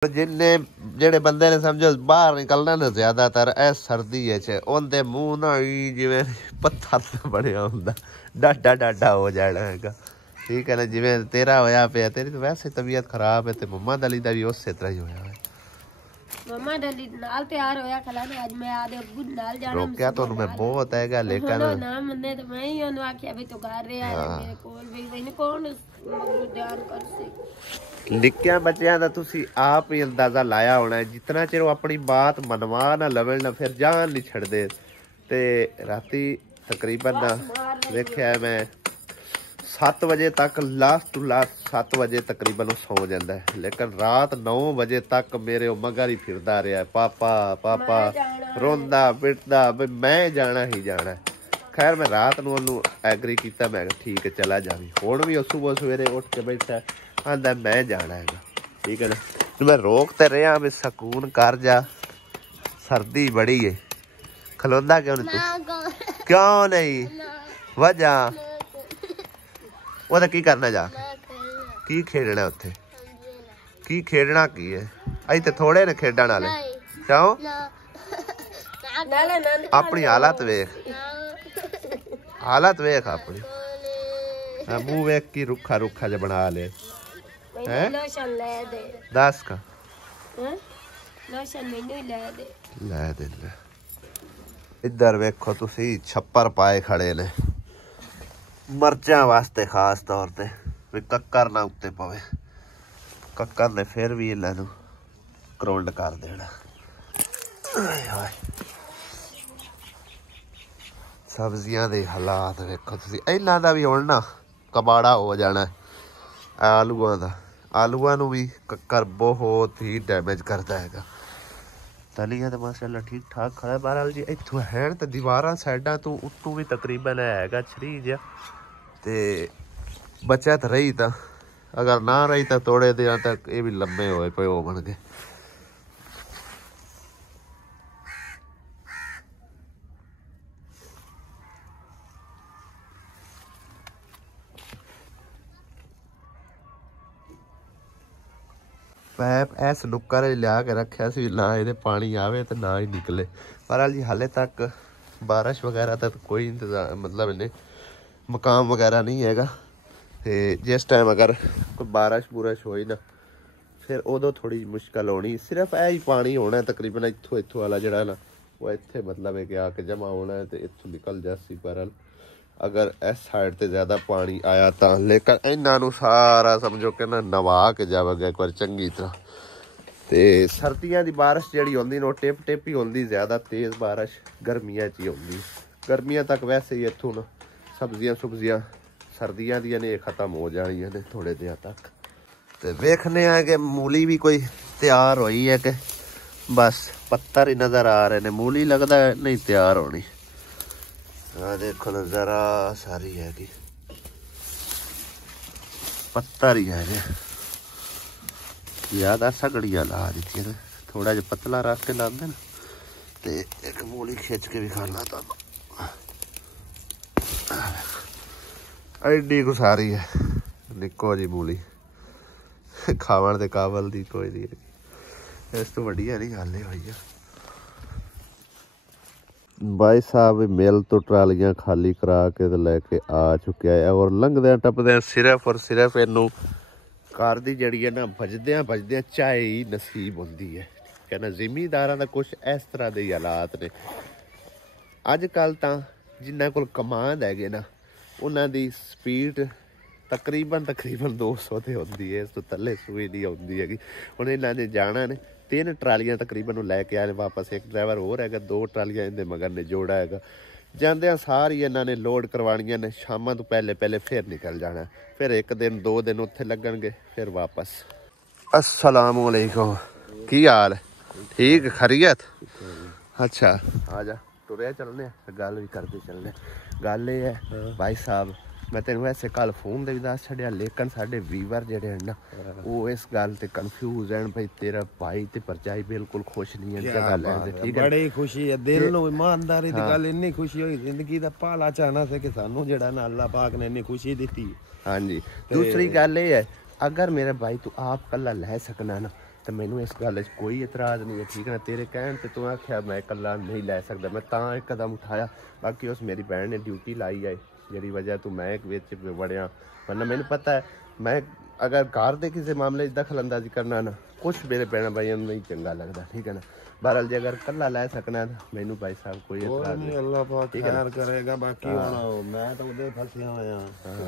जिन्ने जेड़े बंदे ने समझो बाहर निकलना ना ज्यादातर ए सर्दी उनके मूँह ना जिवें पत्थर बनया होंदा डाडा डाडा हो जाना है। ठीक है ना, जिवें तेरा होया पे तेरी तो वैसे तबीयत खराब है, मोहम्मद अली का भी उस तरह ही होया है। मोहम्मद अली नाल तैयार होया खलाने आज मैं आदे अब्बू नाल जाना रोकया तो मैं बहुत हैगा लेकिन ना मन्ने तो मैं ही ओनु आख्या भी तो घर रे आ मेरे कोल भी मैंने कौन ध्यान कर सी निक्किया बच्चियां दा तुसी आप ही अंदाजा लाया होना है। जितना चिर अपनी बात मनवा ना लवन ना फिर जान नहीं छड़दे। ते राती तकरीबन देखिया मैं 7 बजे तक लास्ट टू लास्ट 7 बजे तकरीबन सौ जाता है, लेकिन रात 9 बजे तक मेरे मगर ही फिरदा रहा पापा पापा रोंदा पिटदा भी मैं जाना ही जाना है। खैर मैं रात नूं एग्री किया, मैं ठीक है चला जावी। हुण भी सुबह सवेरे उठ के बैठा आंदा मैं जाना है। ठीक है ना, मैं रोक तो रहा भी सकून कर जा, सर्दी बड़ी है। खलोंदा क्यों नहीं तू? क्यों नहीं वजह वो की करना जा की खेडना उत्थे की खेडना की है अज तो थोड़े ने खेडण वाले। क्यों? अपनी हालत वेख, हालत वेख अपनी मुंह वेख की रुखा रुखा ज बना ले है। दस का लै दे। इधर वेखो तुसी छप्पर पाए खड़े ने मर्चां वास्ते खास तौर ते भी कक्कर ना उत्ते पवे। कक्कर ने फिर भी इन्हां करोंड कर देना। सब्जियां दे हालात वेखो तुसी, इन्हां दा भी हुण ना कबाड़ा हो जाना है। आलूआं दा, आलूआं नूं भी कक्कर बहुत ही डैमेज करता है। तलियां तो माशाअल्लाह ठीक ठाक खड़ा। बहरहाल जी इत्थों है तो दीवारां साइडां तो उत्तों भी तकरीबन है छरी जिहा ते बचत रही तो अगर ना रही तो थोड़े दिन तक ये भी लम्बे होए पे होणगे। पैप ऐस नुक्कर लिया के रखा सी ना ये पानी आवे तो ना ही निकले। पर जी हाले तक बारिश वगैरह तक कोई इंतजाम मतलब इन्हें मकाम वगैरह नहीं हैगा। तो जिस टाइम अगर कोई बारिश बुरिश होई ना फिर उदों थोड़ी मुश्किल होनी। सिर्फ यही पानी होना तकरीबन इत्थों वाला जड़ा ना वो इत्थे मतलब है कि आके जमा होना है तो इत्थों निकल जासी। बहरहाल अगर इस साइड ते ज़्यादा पानी आया तो लेकिन इन्हों सारा समझो कि ना नवा के जावेगा एक बार चंगी तरह। तो सर्दियों की बारिश जी होंगी ना टिप टिप ही होंगी, ज़्यादा तेज़ बारिश गर्मियों ही होंगी। गर्मियों तक वैसे ही इत्थों ना सब्जियां सुब्जियां सर्दियों दी ने खत्म हो जानियां ने थोड़े दिन तक। तो वेखने कि मूली भी कोई तैयार हुई है कि बस पत्थर ही नज़र आ रहे हैं। मूली लगता है नहीं तैयार होनी। देखो ना जरा सारी हैगी पत्थर ही है ज्यादा सगड़ियां ला दी ने। थोड़ा जा पतला रख के लाते ना तो एक मूली खिंच के भी खाना तो एडी को सारी है निको जी मूली खावन के काबल दी कोई नहीं है। इस तो वड्डियां नहीं हाले हुई है। भाई साहब मिल तो ट्रालियां खाली करा के तो लैके आ चुके है और लंघद टपद सिर्फ और सिर्फ इनू कार दी जड़ी है ना बजद्या बजद्या चाय ही नसीब होंदी है। कहना जिमीदारां दा कुछ इस तरह के हालात ने अजकल। तो जिन्होंने कोल कमांड है ना उन्हों की स्पीड तकरीबन 200 ते होंदी है, इस तो थल्ले सूई नहीं आती हैगी। हुण इन्हां ने जाना ने 3 ट्रालियां तकरीबन लैके आए वापस। एक ड्राइवर होर है, 2 ट्रालियां इहदे मगर ने जोड़ा है। जांदियां सारी इन्होंने लोड करवानियां ने, शामां तो पहले पहले फिर निकल जाना। फिर 1 दिन 2 दिन उत्थे लगणगे फिर वापस। अस्सलाम वालेकुम, की हाल है? ठीक खैरियत? अच्छा आ जा तुरे चलने गल भी करते चलने। गल ये है भाई साहब मैं तेन वैसे कल फोन दे भी दस छड़िया लेकिन साडे वीवर जेडे हैं ना वो इस गल ते कंफ्यूज हैं भाई तेरा भाई ते परचाई बिल्कुल खुश नहीं है जगह लैंदे। ठीक है बड़ी खुशी है दिल नु ईमानदारी दी गल इन्नी खुशी होई जिंदगी दा पाला चाहना से कि सानू जेड़ा ना अल्लाह पाक ने इन्नी खुशी दी। हाँ जी दूसरी गल ये है अगर मेरा भाई तू आप कला लै सकना ना ਤੇ ਮੈਨੂੰ ਇਸ ਗੱਲ 'ਚ ਕੋਈ ਇਤਰਾਜ਼ ਨਹੀਂ ਹੈ, ਠੀਕ ਹੈ ਨਾ। ਤੇਰੇ ਕਹਿਣ ਤੇ ਤੂੰ ਆਖਿਆ ਮੈਂ ਇਕੱਲਾ ਨਹੀਂ ਲੈ ਸਕਦਾ, ਮੈਂ ਤਾਂ ਇੱਕ ਕਦਮ ਉਠਾਇਆ। ਬਾਕੀ ਉਸ ਮੇਰੀ ਭੈਣ ਨੇ ਡਿਊਟੀ ਲਾਈ ਹੈ, ਜਿਹੜੀ ਵਜ੍ਹਾ ਤੋਂ ਮੈਂ ਵਿੱਚ ਵੜਿਆ। ਵਰਨਾ ਮੈਨੂੰ ਪਤਾ ਹੈ ਮੈਂ ਅਗਰ ਘਰ ਦੇ ਕਿਸੇ ਮਾਮਲੇ 'ਚ ਦਖਲ ਅੰਦਾਜ਼ੀ ਕਰਨਾ ਨਾ, ਕੁਛ ਮੇਰੇ ਭੈਣਾਂ ਭਾਈਆਂ ਨੂੰ ਨਹੀਂ ਚੰਗਾ ਲੱਗਦਾ, ਠੀਕ ਹੈ ਨਾ। ਬਹਰਹਾਲ ਜੇ ਅਗਰ ਇਕੱਲਾ ਲੈ ਸਕਣਾ ਤਾਂ ਮੈਨੂੰ ਭਾਈ ਸਾਹਿਬ ਕੋਈ ਇਤਰਾਜ਼ ਨਹੀਂ। ਅੱਲਾਹ ਪਾਕ ਖੈਰ ਕਰੇਗਾ। ਬਾਕੀ ਹੁਣ ਮੈਂ ਤਾਂ ਉਹਦੇ ਫਸਿਆ ਹੋਇਆ,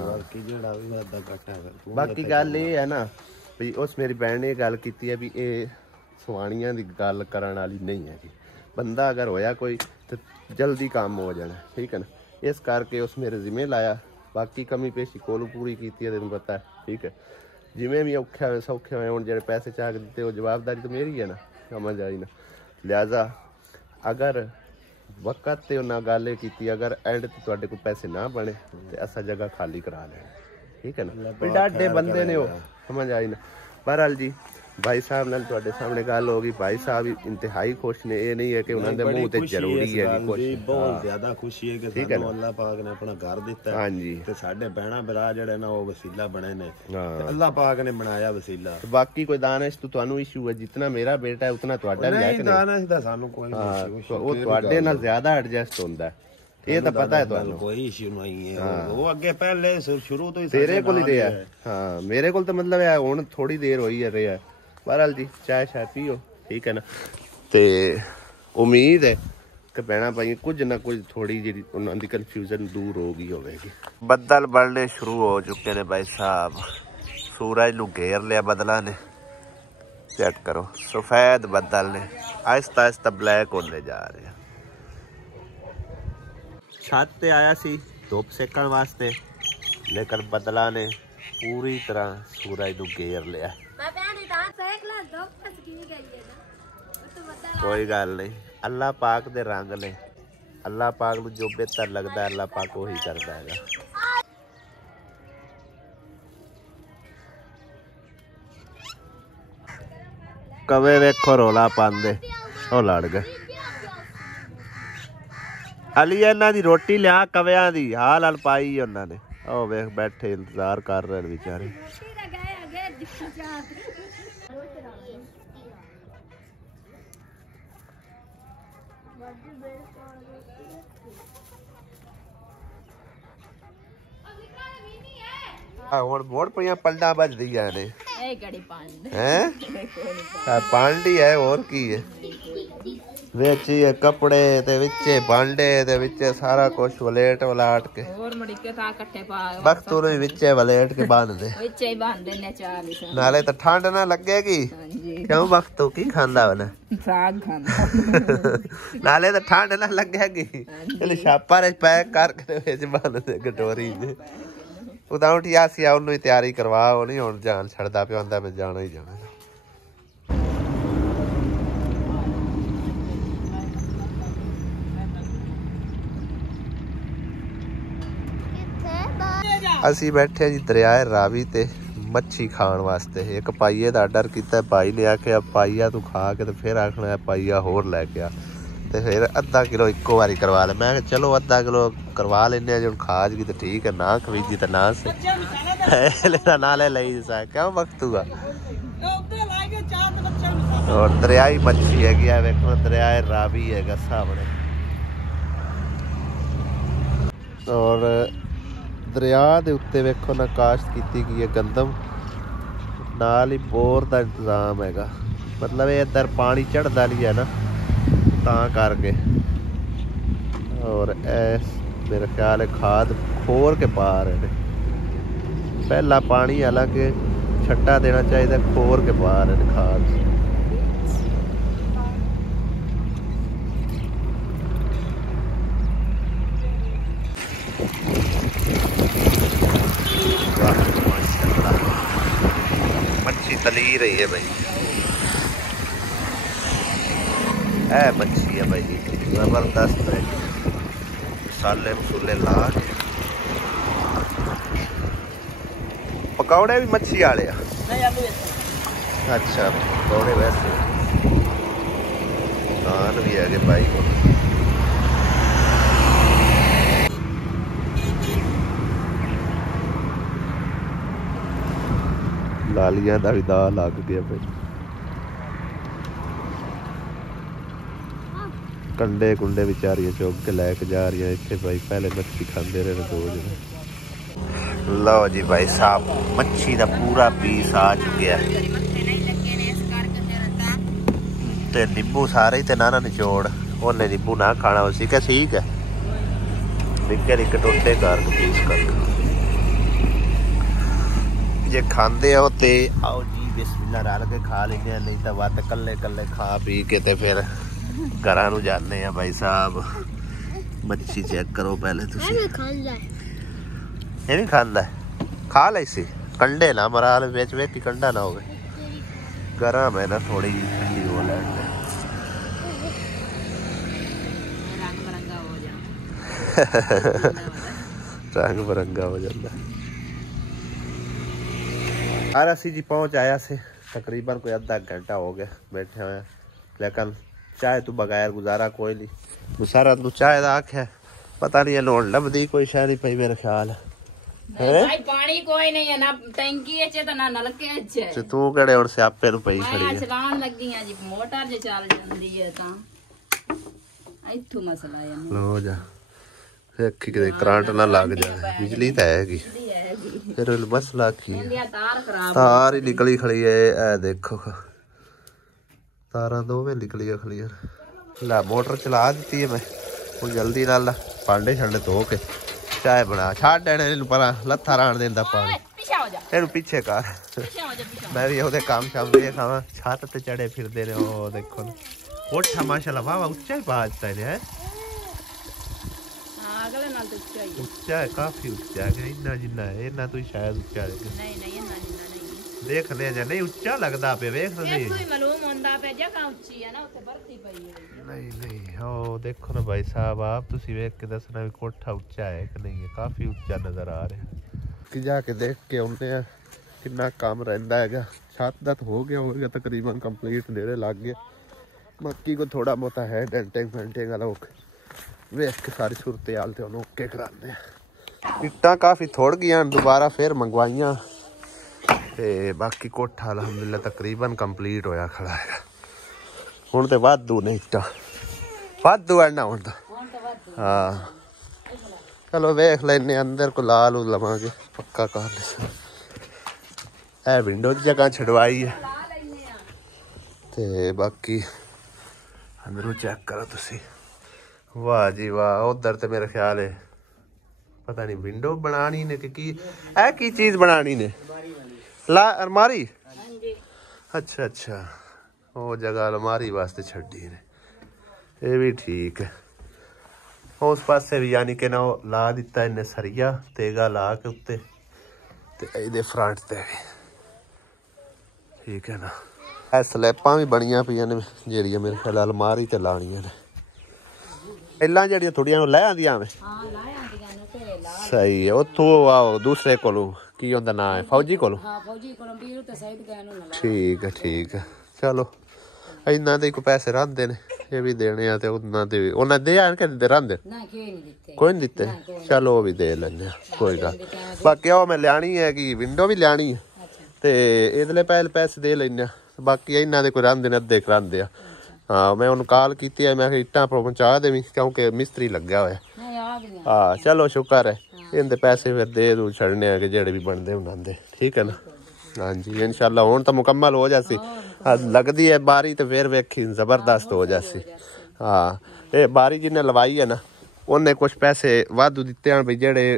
ਬਾਕੀ ਜਿਹੜਾ ਵੀ ਵਾਦਾ ਘਟਾ ਹੈ। ਬਾਕੀ ਗੱਲ ਇਹ ਹੈ ਨਾ ਵੀ ਉਸ ਮੇਰੀ ਭੈਣ ਨੇ ਇਹ ਗੱਲ ਕੀਤੀ ਹੈ ਵੀ ਇਹ ਸਵਾਣੀਆਂ ਦੀ ਗੱਲ ਕਰਨ ਵਾਲੀ ਨਹੀਂ ਹੈਗੀ। ਬੰਦਾ ਅਗਰ ਹੋਇਆ ਕੋਈ ਤਾਂ ਜਲਦੀ ਕੰਮ ਹੋ ਜਾਣਾ, ਠੀਕ ਹੈ ਨਾ। ਇਸ ਕਰਕੇ ਉਸ ਮੇਰੇ ਜ਼ਿੰਮੇ ਲਾਇਆ। ਬਾਕੀ ਕਮੀ ਪੇਸ਼ੀ ਕੋਲੋਂ ਪੂਰੀ ਕੀਤੀ ਹੈ, ਤੈਨੂੰ ਪਤਾ ਹੈ, ਠੀਕ ਹੈ। ਜਿਵੇਂ ਵੀ ਔਖੇ ਹੋਏ ਸੌਖੇ ਹੋਏ, ਹੁਣ ਜਿਹੜੇ ਪੈਸੇ ਚਾਕ ਦਿੱਤੇ ਉਹ ਜਵਾਬਦਾਰੀ ਤਾਂ ਮੇਰੀ ਹੈ ਨਾ, ਸਮਝ ਆਈ ਨਾ। ਲਿਹਾਜ਼ਾ ਅਗਰ ਵਕਤ ਤੇ ਉਹਨਾਂ ਗੱਲ ਇਹ ਕੀਤੀ, ਅਗਰ ਐਂਡ ਤੇ ਤੁਹਾਡੇ ਕੋਲ ਪੈਸੇ ਨਾ ਬਣੇ ਤੇ ਅਸਾਂ ਜਗ੍ਹਾ ਖਾਲੀ ਕਰਾ ਲੈਣਾ, ਠੀਕ ਹੈ ਨਾ। ਵੀ ਡਾਢੇ ਬੰਦੇ ਨੇ ਉਹ, ਸਮਝ ਆਈ ਨਾ। ਬਹਰਹਾਲ ਜੀ ਭਾਈ ਸਾਹਿਬ ਨਾਲ ਤੁਹਾਡੇ ਸਾਹਮਣੇ ਗੱਲ ਹੋ ਗਈ। ਭਾਈ ਸਾਹਿਬ ਇੰਤਹਾਈ ਖੁਸ਼ ਨੇ, ਇਹ ਨਹੀਂ ਹੈ ਕਿ ਉਹਨਾਂ ਦੇ ਮੂੰਹ ਤੇ ਜ਼ਰੂਰੀ ਹੈ ਕਿ ਕੁਛ। ਬਹੁਤ ਜ਼ਿਆਦਾ ਖੁਸ਼ੀ ਹੈ ਕਿ ਸਾਨੂੰ ਅੱਲਾਹ ਪਾਕ ਨੇ ਆਪਣਾ ਘਰ ਦਿੱਤਾ, ਹਾਂਜੀ, ਤੇ ਸਾਡੇ ਭੈਣਾਂ ਭਰਾ ਜਿਹੜੇ ਨਾ ਉਹ ਵਸੀਲਾ ਬਣੇ ਨੇ, ਤੇ ਅੱਲਾਹ ਪਾਕ ਨੇ ਬਣਾਇਆ ਵਸੀਲਾ। ਬਾਕੀ ਕੋਈ ਦਾਨਿਸ਼ ਤੋਂ ਤੁਹਾਨੂੰ ਇਸ਼ੂ ਹੈ, ਜਿਤਨਾ ਮੇਰਾ ਬੇਟਾ ਹੈ ਉਤਨਾ ਤੁਹਾਡਾ ਵੀ ਹੈ ਕਿ ਨਹੀਂ? ਦਾਨਿਸ਼ ਦਾ ਸਾਨੂੰ ਕੋਈ ਉਹ ਤੁਹਾਡੇ ਨਾਲ ਜ਼ਿਆਦਾ ਐਡਜਸਟ ਹੁੰਦਾ ਹੈ, ਇਹ ਤਾਂ ਪਤਾ ਹੈ ਤੁਹਾਨੂੰ। ਕੋਈ ਇਸ਼ੂ ਨਹੀਂ ਹੈ, ਉਹ ਅੱਗੇ ਪਹਿਲੇ ਸ਼ੁਰੂ ਤੋਂ ਹੀ ਤੇਰੇ ਕੋਲ ਹੀ ਰਿਹਾ। ਹਾਂ ਮੇਰੇ ਕੋਲ ਤਾਂ ਮਤਲਬ ਹੈ ਹੁਣ ਥੋੜੀ ਦੇਰ ਹੋਈ ਹੈ ਰਿਹਾ। ਬਹਰਹਾਲ ਜੀ ਚਾਹ ਸ਼ਾਹ ਪੀਓ, ਠੀਕ ਹੈ ਨਾ। ਤੇ ਉਮੀਦ ਹੈ ਕਿ ਭੈਣਾਂ ਭਾਈ ਕੁਝ ਨਾ ਕੁਝ ਥੋੜੀ ਜਿਹੀ ਉਹਨਾਂ ਦੀ ਕਨਫਿਊਜ਼ਨ ਦੂਰ ਹੋ ਗਈ ਹੋਵੇਗੀ। ਬੱਦਲ ਬਣਨੇ ਸ਼ੁਰੂ ਹੋ ਚੁੱਕੇ ਨੇ ਭਾਈ ਸਾਹਿਬ, ਸੂਰਜ ਨੂੰ ਘੇਰ ਲਿਆ ਬੱਦਲਾਂ ਨੇ। ਚੈੱਕ ਕਰੋ, ਸਫੈਦ ਬੱਦਲ ਨੇ ਆਹਿਸਤਾ ਆਹਿਸਤਾ ਬਲੈਕ ਹੋਣੇ ਜਾ ਰਹੇ ਆ। ਛੱਤ ਤੇ ਆਇਆ ਸੀ ਧੁੱਪ ਸੇਕਣ ਵਾਸਤੇ, ਲੇਕਿਨ ਬੱਦਲਾਂ ਨੇ ਪੂਰੀ ਤਰ੍ਹਾਂ ਸੂਰਜ ਨੂੰ ਘੇਰ ਲਿਆ। ਕੋਈ ਗੱਲ ਨਹੀਂ, ਅੱਲਾਹ ਪਾਕ ਦੇ ਰੰਗ ਨੇ। ਅੱਲਾਹ ਪਾਕ ਨੂੰ ਜੋ ਬਿਹਤਰ ਲੱਗਦਾ ਅੱਲਾਹ ਪਾਕ ਉਹੀ ਕਰਦਾ ਹੈਗਾ। ਕਵੇ ਵੇਖੋ ਰੌਲਾ ਪਾਉਂਦੇ, ਉਹ ਲੜ ਗਏ। ਅਲੀ ਇਹਨਾਂ ਦੀ ਰੋਟੀ ਲਿਆ ਕਵਿਆਂ ਦੀ, ਹਾਲ ਹਾਲ ਪਾਈ ਉਹਨਾਂ ਨੇ। ਉਹ ਵੇਖ ਬੈਠੇ ਇੰਤਜ਼ਾਰ ਕਰ ਰਹੇ ਵਿਚਾਰੇ। ਹੁਣ ਮੋੜ ਪਈਆਂ ਪਲਟਾਂ ਵੱਜਦੀਆਂ ਨੇ। ਹੈ ਪਾਂਡੀ ਹੈ, ਹੋਰ ਕੀ ਹੈ। ਵਿੱਚ ਹੀ ਕੱਪੜੇ ਤੇ ਵਿੱਚੇ ਭਾਂਡੇ ਤੇ ਵਿੱਚੇ ਸਾਰਾ ਕੁਝ ਵਲੇਟ ਵਲਾਟ ਕੇ, ਹੋਰ ਮੜੀਕੇ ਤਾਂ ਇਕੱਠੇ ਪਾ ਵਕਤ ਨੂੰ ਵਿੱਚੇ ਵਲੇਟ ਕੇ ਬੰਨਦੇ, ਵਿੱਚੇ ਹੀ ਬੰਨਦੇ ਨੇ ਚਾਰ। ਨਾਲੇ ਤਾਂ ਠੰਡ ਨਾ ਲੱਗੇਗੀ। ਕਿਉਂ ਵਕਤ ਤੂੰ ਕੀ ਖਾਂਦਾ ਵਨਾ? ਸਾਗ ਖਾਂਦਾ। ਨਾਲੇ ਤਾਂ ਠੰਡ ਨਾ ਲੱਗੇਗੀ। ਚਲ ਛਾਪਾ ਚ ਪੈਕ ਕਰਕੇ ਵਿੱਚ ਬੰਨਦੇ ਕਟੋਰੀ ਚ। ਉਦਾਂ ਉਠਿਆ ਸੀ ਉਹਨੂੰ ਹੀ ਤਿਆਰੀ ਕਰਵਾ, ਉਹ ਨਹੀਂ ਹੁਣ ਜਾਣ ਛੱਡਦਾ ਪਿਆ ਹੁੰਦਾ, ਮੈਂ ਜਾਣਾ ਹੀ ਜਾਣਾ। ਅਸੀਂ ਬੈਠੇ ਜੀ ਦਰਿਆਏ ਰਾਵੀ ਤੇ ਮੱਛੀ ਖਾਣ ਵਾਸਤੇ। ਇੱਕ ਪਾਈਏ ਦਾ ਆਰਡਰ ਕੀਤਾ, ਭਾਈ ਨੇ ਆਖਿਆ ਪਾਈਆ ਤੂੰ ਖਾ ਕੇ ਤੇ ਫਿਰ ਆਖਣਾ ਪਾਈਆ ਹੋਰ ਲੈ ਕੇ ਆ, ਤੇ ਫਿਰ ਅੱਧਾ ਕਿਲੋ ਇੱਕੋ ਵਾਰੀ ਕਰਵਾ ਲੈ। ਮੈਂ ਕਿਹਾ ਚਲੋ ਅੱਧਾ ਕਿਲੋ ਕਰਵਾ ਲੈਂਦੇ ਆ, ਜੇ ਹੁਣ ਖਾ ਜਗੀ ਤਾਂ ਠੀਕ ਹੈ, ਨਾ ਖਰੀਦੀ ਤਾਂ ਨਾ ਨਾਲੇ ਲਈ ਸਾ। ਕਿਉਂ ਵਕਤੂਗਾ ਔਰ ਦਰਿਆਈ ਮੱਛੀ ਹੈਗੀ ਆ, ਵੇਖੋ ਦਰਿਆਏ ਰਾਵੀ ਹੈਗਾ ਸਾਹਮਣੇ। ਔਰ ਦਰਿਆ ਦੇ ਉੱਤੇ ਵੇਖੋ ਨਾ ਕਾਸ਼ਤ ਕੀਤੀ ਗਈ ਹੈ ਗੰਦਮ, ਨਾਲ ਹੀ ਬੋਰ ਦਾ ਇੰਤਜ਼ਾਮ ਹੈਗਾ। ਮਤਲਬ ਇਹ ਇੱਧਰ ਪਾਣੀ ਚੜ੍ਹਦਾ ਨਹੀਂ ਹੈ ਨਾ, ਤਾਂ ਕਰਕੇ। ਔਰ ਇਹ ਮੇਰੇ ਖਿਆਲ ਹੈ ਖਾਦ ਖੋਰ ਕੇ ਪਾ ਰਹੇ ਨੇ। ਪਹਿਲਾ ਪਾਣੀ ਹਾਲਾਂਕਿ ਛੱਟਾ ਦੇਣਾ ਚਾਹੀਦਾ, ਖੋਰ ਕੇ ਪਾ ਰਹੇ ਨੇ ਖਾਦ। मच्छी तली रही है भाई, है मच्छी है भाई जबरदस्त है। मसाले मसूले ला के पकौड़े भी मच्छी वाले। अच्छा पकौड़े वैसे नान भी है भाई को। लालियां का भी दाल लग गया भाई। कंडे कुंडे बेचारियां चुग के लैके जा रही हैं इतने भाई। पहले मच्छी खाते रहे 2 जने। लो जी भाई साहब मच्छी का पूरा पीस आ चुका है ते नींबू सारे ही ते नाना निचोड़ उन्हें नींबू ना खाना उसी का ठीक है। निक्के निक्के टोटे कर पीस कर जे खाते हो तो आओ जी बिस्मिल्लाह रल के खा लेंगे, नहीं तो वत कल्ले कल्ले खा पी के ते फिर घरां नूं जाने हैं भाई साहब। मच्छी चेक करो पहले तुसीं। ये भी खांदा है खा ले सी कंडे ना मरा ले बेच वेख की कंडा ना होवे। गरम है ना थोड़ी ठंडी हो ले रंग बिरंगा हो जाता। यार असी जी पहुंच आया से तकरीबन कोई अद्धा घंटा हो गया बैठे हुए, लेकिन चाय तो बगैर गुजारा कोई नहीं। सारा तू चाय का आख है पता नहीं लोन लभदी कोई शायद नहीं पई मेरा ख्याल है। भाई पानी कोई नहीं है ना टैंकी है तो ना नलके है। तू केड़े हुन स्यापे नु पई खड़ी मैं चलान लगी हां जी मोटर जे चल जांदी है ता इथु मसला है। लो जा देखी कि करंट ना लग जाए। बिजली तो हैगी फिर मसला की तार ही निकली खड़ी है। ए देखो तारा दोवें निकली खड़ी है। ला मोटर चला दी है मैं हूँ जल्दी नाल भांडे छंडे धो के चाय बना छाड़ देने पर लत्था राण देंदा पानी इन पीछे कर। मैं भी ओदे काम शाम देखा छत ते चढ़े फिरदे ने। ओ देखो कोठा माशाल्लाह वाह उच्चा ही पाजता है। उच्चा है काफी उच्चा है इन्ना जिन्ना है इन्ना तो शायद उच्चा है। देख ले जा नहीं उच्चा लगदा पे वेख नहीं मालूम होंदा पे जगह ऊंची है ना उते भरती पई है। नहीं ओ देखो ना भाई साहब आप तुसी वेख के दसना भी कोठा उच्चा है कि नहीं है। काफी उच्चा नजर आ रहा है कि जाके देख के आउंदे आ कितना काम रहिंदा हैगा। छत दा तो हो गया होगा तकरीबन कंप्लीट नेड़े लग गया। बाकी को थोड़ा बहुता है डेंटिंग पेंटिंग वाला वेख के सारी सूरत हाल तो ओके कराने। इट्टां काफ़ी थोड़ गई दोबारा फिर मंगवाइया ते बाकी कोठा अलहमदुलिल्लाह तकरीबन कंप्लीट होया खड़ा है। हुण ते वाधू ने इट्टां वाधू है ना हुण तां। हाँ चलो वेख लेने अंदर को ला लू लवांगे पक्का कर ले। ए विंडो की जगह छड़वाई है ते बाकी अंदरों चेक करो तुसी। वाह जी वाह उधर तो मेरा ख्याल है पता नहीं विंडो बनानी ने कि ऐ की चीज बनानी ने ला अलमारी। अच्छा अच्छा वो जगह अलमारी वास्ते छड़ी ने ये भी ठीक है। उस पासे भी यानी कि ना ला दिता इन्हें सरिया तेगा ला के उत्ते ते इहदे फ्रंट ते भी ठीक है ना। ए स्लैपां भी बनियां पईयां ने जेड़ियां मेरे ख्याल अलमारी ते लाणियां ने। ਪਹਿਲਾਂ ਜਿਹੜੀਆਂ ਥੋੜੀਆਂ ਨੂੰ ਲੈ ਆਂਦੀਆਂ ਮੈਂ ਹਾਂ ਲੈ ਆਂਦੀਆਂ ਨੇ ਤੇ ਲਾ ਸਹੀ ਹੈ। ਉੱਥੋਂ ਆਓ ਦੂਸਰੇ ਕੋਲੋਂ ਕੀ ਉਹਦਾ ਨਾਮ ਹੈ ਫੌਜੀ ਕੋਲੋਂ। ਹਾਂ ਫੌਜੀ ਕੋਲੋਂ ਵੀਰ ਤੇ ਸਾਈਡ ਗਏ ਨੂੰ ਲਾ। ਠੀਕ ਹੈ ਚਲੋ ਇਹਨਾਂ ਦੇ ਕੋਈ ਪੈਸੇ ਰਹਿੰਦੇ ਨੇ ਇਹ ਵੀ ਦੇਣੇ ਆ ਤੇ ਉਹਨਾਂ ਦੇ ਆਣ ਕੇ ਦੇ ਰਹਿੰਦੇ ਨਾ ਕੋਈ ਨਹੀਂ ਦਿੱਤੇ ਚਲੋ ਉਹ ਵੀ ਦੇ ਲੈਣੇ ਕੋਈ ਗੱਲ। ਬਾਕੀ ਉਹ ਮੈਂ ਲਿਆਣੀ ਹੈ ਕਿ ਵਿੰਡੋ ਵੀ ਲਿਆਣੀ ਹੈ ਤੇ ਇਹਦੇ ਪਹਿਲੇ ਪੈਸੇ ਦੇ ਲੈਣੇ ਬਾਕੀ ਇਹਨਾਂ ਦੇ ਕੋਈ ਰਹਿੰਦੇ ਨੇ ਅੱਧੇ ਕਰਾਂਦੇ ਆ। हाँ मैं उन्होंने कॉल की है मैं इट्टां पहुँचा देवी क्योंकि मिस्त्री लग्या होया। हाँ चलो शुक्र है इनके पैसे फिर दे दू छड़ने कि जेड़े भी बनते उन्होंने ठीक है ना। हाँ जी इंशाल्लाह हुण तो मुकम्मल हो जासी लगती है बारी तो फिर वेखी जबरदस्त हो जासी। हाँ ये बारी जिन्हें लवाई है ना उन्हें कुछ पैसे वाधू दिते हैं भी जेड़े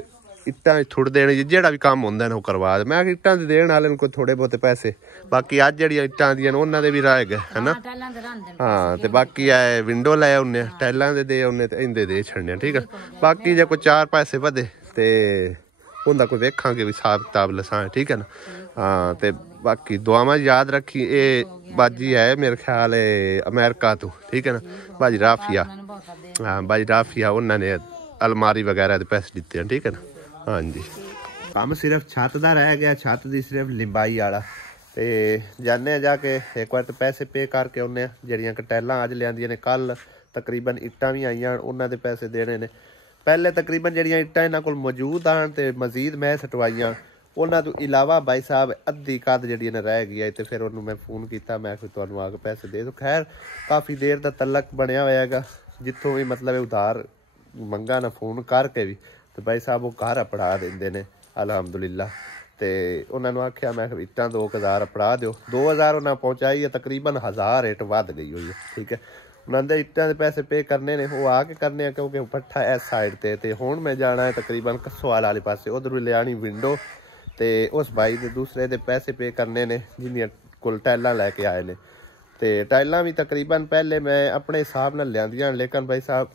इट्टां थोड़े देने जेड़ा भी काम होंदा ना वो करवा दे। मैं इट्टां दे देण वाले को थोड़े बहुते पैसे बाकी अज जेड़ियां इट्टां दियां ने उन्हां दे भी रह गए है ना। हाँ तो बाकी आए विंडो लै आउने टाइलां दे आउने ते इंदे दे छड़ने ठीक है। बाकी जे कोई 4 पैसे वधे ते उंदा कोई वेखांगे भी हिसाब किताब लसां ठीक है ना। हाँ तो बाकी दुआवां याद रखी ये बाजी है मेरे ख्याल है अमेरिका तो ठीक है ना बाजी राफिया। हाँ बाजी राफिया उन्होंने अलमारी वगैरह के पैसे दिते हैं ठीक है ना। हाँ जी काम सिर्फ छत का रह गया छत की सिर्फ लिंबाई वाला तो जाने जाके एक बार तो पैसे पे करके आने जड़ियाँ टाइलां अज लियांदियां ने कल तकरीबन इट्टां भी आईयां उन्होंने पैसे देने ने। पहले तकरीबन जड़ियाँ इट्टां इन्हां कोल मौजूद आन ते मजीद मैं सटवाइयां ਉਹਨਾਂ ਤੋਂ ਇਲਾਵਾ ਬਾਈ ਸਾਹਿਬ ਅੱਧੀ ਕੱਦ ਜਿਹੜੀ ਨੇ ਰਹਿ ਗਈ ਹੈ ਤੇ ਫਿਰ ਉਹਨੂੰ ਮੈਂ ਫੋਨ ਕੀਤਾ, ਮੈਂ ਫਿਰ ਤੁਹਾਨੂੰ ਆ ਕੇ ਪੈਸੇ ਦੇ ਦਿਓ। ਖੈਰ ਕਾਫੀ ਦੇਰ ਦਾ ਤਲਕ ਬਣਿਆ ਹੋਇਆ ਹੈਗਾ, ਜਿੱਥੋਂ ਵੀ ਮਤਲਬ ਉਧਾਰ ਮੰਗਾ ਨਾ ਫੋਨ ਕਰਕੇ ਵੀ ਤੇ ਬਾਈ ਸਾਹਿਬ ਉਹ ਘਰ ਅਪੜਾ ਦਿੰਦੇ ਨੇ ਅਲਹਮਦੁਲਿਲਾ। ਤੇ ਉਹਨਾਂ ਨੂੰ ਆਖਿਆ ਮੈਂ ਇੱਟਾਂ 2000 ਅਪੜਾ ਦਿਓ, 2000 ਉਹਨਾਂ ਪਹੁੰਚਾਈ ਹੈ, ਤਕਰੀਬਨ 1000 ਰੇਟ ਵੱਧ ਗਈ ਹੋਈ ਹੈ। ਠੀਕ ਹੈ, ਉਹਨਾਂ ਦੇ ਇੱਟਾਂ ਦੇ ਪੈਸੇ ਪੇ ਕਰਨੇ ਨੇ, ਉਹ ਆ ਕੇ ਕਰਨੇ ਆ ਕਿਉਂਕਿ ਪੱਠਾ ਇਸ ਸਾਈਡ ਤੇ ਹੁਣ ਮੈਂ ਜਾਣਾ ਹੈ ਤਕਰੀਬਨ ਕੱਸੋਵਾਲ ਵਾਲੇ ਪਾਸੇ, ਉਧਰ ਵੀ ਲਿਆਣੀ ਵਿੰਡੋ ਤੇ ਉਸ ਬਾਈ ਦੇ ਦੂਸਰੇ ਦੇ ਪੈਸੇ ਪੇ ਕਰਨੇ ਨੇ ਜਿੰਨੀਆਂ ਕੋਲ ਟਾਈਲਾਂ ਲੈ ਕੇ ਆਏ ਨੇ। ਤੇ ਟਾਈਲਾਂ ਵੀ ਤਕਰੀਬਨ ਪਹਿਲੇ ਮੈਂ ਆਪਣੇ ਹਿਸਾਬ ਨਾਲ ਲਿਆਂਦੀਆਂ, ਲੇਕਿਨ ਬਾਈ ਸਾਹਿਬ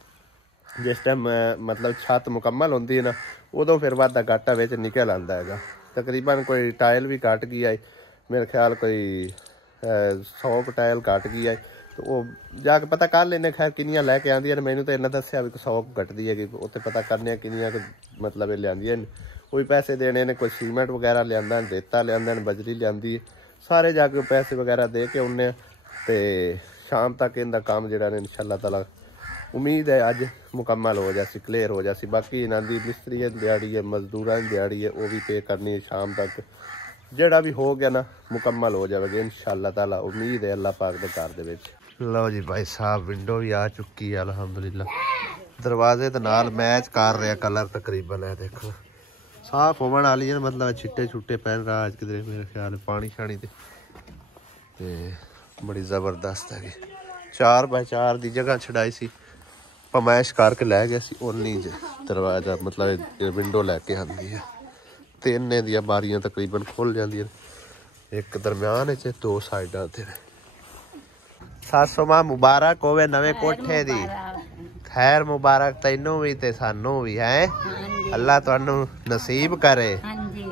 ਜਿਸ ਟਾਈਮ ਮਤਲਬ ਛੱਤ ਮੁਕੰਮਲ ਹੁੰਦੀ ਹੈ ਨਾ ਉਦੋਂ ਫਿਰ ਵਾਧਾ ਘਾਟਾ ਵਿੱਚ ਨਿਕਲ ਆਉਂਦਾ ਹੈਗਾ। ਤਕਰੀਬਨ ਕੋਈ ਟਾਇਲ ਵੀ ਘਟ ਗਈ ਹੈ, ਮੇਰੇ ਖਿਆਲ ਕੋਈ 100 ਟਾਇਲ ਘਟ ਗਈ ਹੈ। ਤੇ ਉਹ ਜਾ ਕੇ ਪਤਾ ਕਰ ਲੈਂਦੇ ਖੈਰ ਕਿੰਨੀਆਂ ਲੈ ਕੇ ਆਉਂਦੀਆਂ ਨੇ, ਮੈਨੂੰ ਤਾਂ ਇਹਨਾਂ ਦੱਸਿਆ ਵੀ 100 ਘਟਦੀ ਹੈਗੀ, ਉੱਥੇ ਪਤਾ ਕਰਨੇ ਕਿੰਨੀਆਂ ਮਤਲਬ ਇਹ ਲਿਆਂਦੀਆਂ ਨੇ, ਉਹ ਵੀ ਪੈਸੇ ਦੇਣੇ ਨੇ। ਕੋਈ ਸੀਮੈਂਟ ਵਗੈਰਾ ਲਿਆਂਦਾ, ਰੇਤਾ ਲਿਆਂਦਾ, ਬਜਰੀ ਲਿਆਂਦੀ, ਸਾਰੇ ਜਾ ਕੇ ਪੈਸੇ ਵਗੈਰਾ ਦੇ ਕੇ ਆਉਂਦੇ। ਤੇ ਸ਼ਾਮ ਤੱਕ ਇਹਦਾ ਕੰਮ ਜਿਹੜਾ ਨੇ ਇਨਸ਼ਾਅੱਲਾ ਤਾਲਾ ਉਮੀਦ ਹੈ ਅੱਜ ਮੁਕੰਮਲ ਹੋ ਜਾਸੀ, ਕਲੀਅਰ ਹੋ ਜਾਸੀ। ਬਾਕੀ ਇਹਨਾਂ ਦੀ ਮਿਸਤਰੀ ਦੀ ਦਿਹਾੜੀ ਹੈ, ਮਜ਼ਦੂਰਾਂ ਦੀ ਦਿਹਾੜੀ ਹੈ, ਉਹ ਵੀ ਪੇ ਕਰਨੀ ਹੈ ਸ਼ਾਮ ਤੱਕ। ਜਿਹੜਾ ਵੀ ਹੋ ਗਿਆ ਨਾ ਮੁਕੰਮਲ ਹੋ ਜਾਵੇਗਾ ਇਨਸ਼ਾਅੱਲਾ ਤਾਲਾ, ਉਮੀਦ ਹੈ ਅੱਲਾਹ ਪਾਕ ਦੇ ਘਰ ਦੇ ਵਿੱਚ। ਲਓ ਜੀ ਭਾਈ ਸਾਹਿਬ ਵਿੰਡੋ ਵੀ ਆ ਚੁੱਕੀ ਹੈ ਅਲਹਮਦੁਲਿਲਾ, ਦਰਵਾਜ਼ੇ ਦੇ ਨਾਲ ਮੈਚ ਕਰ ਰਿਹਾ ਕਲਰ ਤਕਰੀਬਨ ਹੈ, ਦੇਖੋ ਸਾਫ਼ ਹੋਣ ਵਾਲੀ ਹੈ, ਮਤਲਬ ਛਿੱਟੇ ਛੁੱਟੇ ਪੈਣ ਰਾਜ ਕਿਧਰੇ ਮੇਰੇ ਖਿਆਲ ਪਾਣੀ ਛਾਣੀ ਤੇ ਬੜੀ ਜ਼ਬਰਦਸਤ ਹੈਗੀ। 4x4 ਦੀ ਜਗ੍ਹਾ ਛਡਾਈ ਸੀ, ਪਮੈਸ਼ ਕਰਕੇ ਲੈ ਗਿਆ ਸੀ, ਉਨੀ ਦਰਵਾਜ਼ਾ ਮਤਲਬ ਵਿੰਡੋ ਲੈ ਕੇ ਆਉਂਦੀ ਹੈ। 3 ਦੀਆਂ ਬਾਰੀਆਂ ਤਕਰੀਬਨ ਖੁੱਲ ਜਾਂਦੀਆਂ ਨੇ, ਇੱਕ ਦਰਮਿਆਨ ਚ 2 ਸਾਈਡਾਂ ਤੇ। ਸਾਸੋਮਾ ਮੁਬਾਰਕ ਹੋਵੇ ਨਵੇਂ ਕੋਠੇ ਦੀ, ਖੈਰ ਮੁਬਾਰਕ ਤੈਨੂੰ ਵੀ ਤੇ ਸਾਨੂੰ ਵੀ ਹੈ, ਅੱਲਾ ਤੁਹਾਨੂੰ ਨਸੀਬ ਕਰੇ।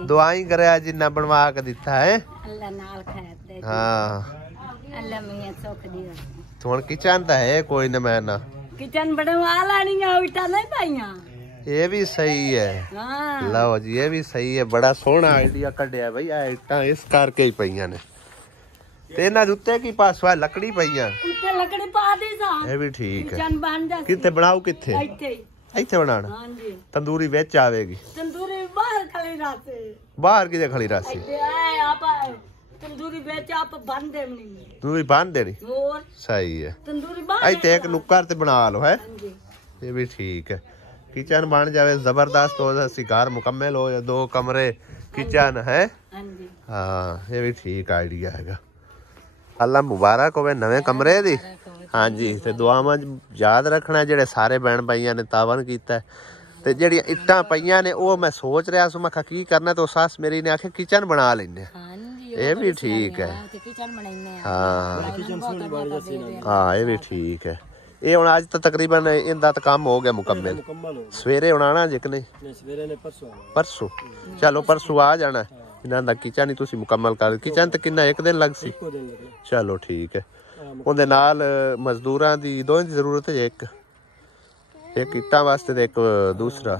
ਦੁਆ ਹੀ ਕਰਿਆ ਜਿੰਨਾ ਬਣਵਾ ਕੇ ਦਿੱਤਾ ਹੈ, ਅੱਲਾ ਨਾਲ ਖੈਰ ਦੇ, ਹਾਂ ਅੱਲਾ ਮੀਆਂ ਸੁੱਖ ਦੀ। ਹੁਣ ਕਿਚਨ ਤਾਂ ਹੈ ਕੋਈ ਨਾ, ਮੈਂ ਨਾ ਕਿਚਨ ਬਣਵਾ ਲੈਣੀਆਂ, ਇੱਟਾਂ ਨਹੀਂ ਪਾਈਆਂ। ਇਹ ਵੀ ਸਹੀ ਹੈ, ਹਾਂ ਲਓ ਜੀ ਇਹ ਵੀ ਸਹੀ ਹੈ, ਬੜਾ ਸੋਹਣਾ ਆਈਡੀਆ ਕੱਢਿਆ ਬਈ। ਆ ਇੱਟਾਂ ਇਸ ਕਰਕੇ ਹੀ ਪਈਆਂ ਨੇ ਤੇ ਇਹਨਾਂ ਦੇ ਉੱਤੇ ਕੀ ਪਾਸਵਾ ਲੱਕੜੀ ਪਈਆਂ, ਉੱਤੇ ਲੱਕੜੀ ਪਾ ਦੀ ਸਾ, ਇਹ ਵੀ ਠੀਕ ਹੈ। ਕਿਚਨ ਬਣ ਜਾ, ਕਿੱਥੇ ਬਣਾਓ, ਕਿੱਥੇ ਇੱਥੇ ਇੱਥੇ ਬਣਾਉਣਾ, ਹਾਂਜੀ ਤੰਦੂਰੀ ਵਿੱਚ ਆਵੇਗੀ, ਤੰਦੂਰੀ ਬਾਹਰ ਖਲੀ ਰਾਤੇ, ਬਾਹਰ ਕਿਤੇ ਖੜੀ ਰਾਸੀ, ਇੱਥੇ ਆਏ ਆਪਾਂ ਤੰਦੂਰੀ ਵਿੱਚ ਆਪ ਬੰਦੇ ਨਹੀਂ, ਤੂੰ ਵੀ ਬੰਨ ਦੇਣੀ, ਹੋਰ ਸਹੀ ਹੈ। ਤੰਦੂਰੀ ਬਾਹਰ ਇੱਥੇ ਇੱਕ ਨੁੱਕਰ ਤੇ ਬਣਾ ਲਓ, ਹੈ ਹਾਂਜੀ ਇਹ ਵੀ ਠੀਕ ਹੈ। ਕਿਚਨ ਬਣ ਜਾਵੇ ਜ਼ਬਰਦਸਤ ਹੋ ਜਾਏ, ਘਰ ਮੁਕੰਮਲ ਹੋ ਜਾਏ, 2 ਕਮਰੇ ਕਿਚਨ ਹੈ, ਹਾਂਜੀ ਹਾਂ ਇਹ ਵੀ ਠੀਕ ਆਈਡੀਆ ਹੈਗਾ। ਅੱਲਾ ਮੁਬਾਰਕ ਹੋਵੇ ਨਵੇਂ ਕਮਰੇ ਦੀ, ਹਾਂਜੀ। ਤੇ ਦੁਆਵਾਂ ਯਾਦ ਰੱਖਣਾ ਜਿਹੜੇ ਸਾਰੇ ਭੈਣ ਭਾਈਆਂ ਨੇ ਤਾਵਨ ਕੀਤਾ। ਤੇ ਜਿਹੜੀਆਂ ਇੱਟਾਂ ਪਈਆਂ ਨੇ ਉਹ ਮੈਂ ਸੋਚ ਰਿਹਾ ਸੀ, ਮੈਂ ਕਿਹਾ ਕੀ ਕਰਨਾ, ਤੇ ਸੱਸ ਮੇਰੀ ਨੇ ਆਖਿਆ ਕਿਚਨ ਬਣਾ ਲੈਂਦੇ, ਇਹ ਵੀ ਠੀਕ ਹੈ, ਹਾਂ ਹਾਂ ਇਹ ਵੀ ਠੀਕ ਹੈ। ਇਹ ਹੁਣ ਅੱਜ ਤਾਂ ਤਕਰੀਬਨ ਇਹਦਾ ਤਾਂ ਕੰਮ ਹੋ ਗਿਆ ਮੁਕੰਮਲ, ਸਵੇਰੇ ਹੁਣ ਆਣਾ ਜੇ ਕਿ ਨਹੀਂ, ਸਵੇਰੇ ਨੇ ਪਰਸੋਂ ਚਲੋ ਪਰਸੋਂ ਆ ਜਾਣਾ ਇਹਨਾਂ ਦਾ ਕਿਚਨ ਹੀ ਤੁਸੀਂ ਮੁਕੰਮਲ ਕਰ। ਕਿਚਨ ਤੇ ਕਿੰਨਾ 1 ਦਿਨ ਲੱਗ ਸੀ, ਚਲੋ ਠੀਕ ਹੈ। ਉਹਦੇ ਨਾਲ ਮਜ਼ਦੂਰਾਂ ਦੀ ਦੋਹਾਂ ਦੀ ਜ਼ਰੂਰਤ ਹੈ, ਇੱਕ ਇੱਟਾਂ ਵਾਸਤੇ ਤੇ ਇੱਕ ਦੂਸਰਾ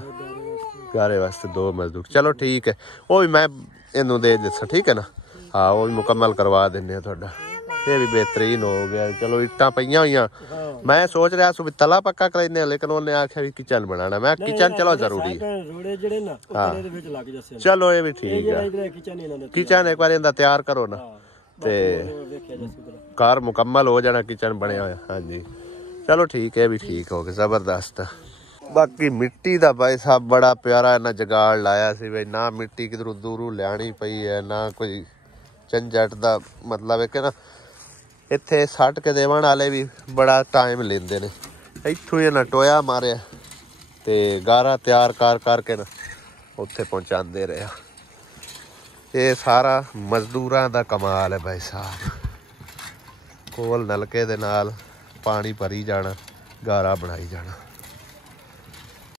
ਗਾਰੇ ਵਾਸਤੇ 2 ਮਜ਼ਦੂਰ, ਚਲੋ ਠੀਕ ਹੈ। ਉਹ ਵੀ ਮੈਂ ਇਹਨੂੰ ਦੇ ਦਿੱਤਾ, ਠੀਕ ਹੈ ਨਾ, ਹਾਂ ਉਹ ਵੀ ਮੁਕੰਮਲ ਕਰਵਾ ਦਿੰਦੇ ਆ ਤੁਹਾਡਾ, ਇਹ ਵੀ ਬਿਹਤਰੀਨ ਹੋ ਗਿਆ। ਚਲੋ ਇੱਟਾਂ ਪਈਆਂ ਹੋਈਆਂ, ਮੈਂ ਸੋਚ ਰਿਹਾ ਸੀ ਵੀ ਤਲਾ ਪੱਕਾ ਕਰਾਈਨੇ, ਲੇਕਿਨ ਉਹਨੇ ਆਖਿਆ ਵੀ ਕਿਚਨ ਬਣਾਉਣਾ, ਮੈਂ ਕਿਚਨ ਚਲੋ ਜ਼ਰੂਰੀ ਹੈ, ਚਲੋ ਇਹ ਵੀ ਠੀਕ ਹੈ। ਕਿਚਨ ਇੱਕ ਵਾਰ ਇਹਦਾ ਤਿਆਰ ਕਰੋ ਨਾ ਤੇ ਘਰ ਮੁਕੰਮਲ ਹੋ ਜਾਣਾ, ਕਿਚਨ ਬਣਿਆ ਹੋਇਆ, ਹਾਂਜੀ ਚਲੋ ਠੀਕ ਹੈ, ਇਹ ਵੀ ਠੀਕ ਹੋ ਗਿਆ, ਜ਼ਬਰਦਸਤ। ਬਾਕੀ ਮਿੱਟੀ ਦਾ ਭਾਈ ਸਾਹਿਬ ਬੜਾ ਪਿਆਰਾ ਇਹਨਾਂ ਜਗਾੜ ਲਾਇਆ ਸੀ ਬਈ, ਨਾ ਮਿੱਟੀ ਕਿਧਰੋਂ ਦੂਰੋਂ ਲਿਆਣੀ ਪਈ ਹੈ, ਨਾ ਕੋਈ ਝੰਜਟ ਦਾ ਮਤਲਬ ਹੈ ਕਿ ਨਾ, ਇੱਥੇ ਸੱਟ ਕੇ ਦੇਵਣ ਵਾਲੇ ਵੀ ਬੜਾ ਟਾਈਮ ਲੈਂਦੇ ਨੇ। ਇੱਥੋਂ ਇਹਨਾਂ ਟੋਇਆ ਮਾਰਿਆ ਤੇ ਗਾਰਾ ਤਿਆਰ ਕਰ ਕਰਕੇ ਨਾ ਉੱਥੇ ਪਹੁੰਚਾਉਂਦੇ ਰਿਹਾ। ਇਹ ਸਾਰਾ ਮਜ਼ਦੂਰਾਂ ਦਾ ਕਮਾਲ ਹੈ ਭਾਈ ਸਾਹਿਬ, ਕੋਲ ਨਲਕੇ ਦੇ ਨਾਲ ਪਾਣੀ ਭਰੀ ਜਾਣਾ, ਗਾਰਾ ਬਣਾਈ ਜਾਣਾ।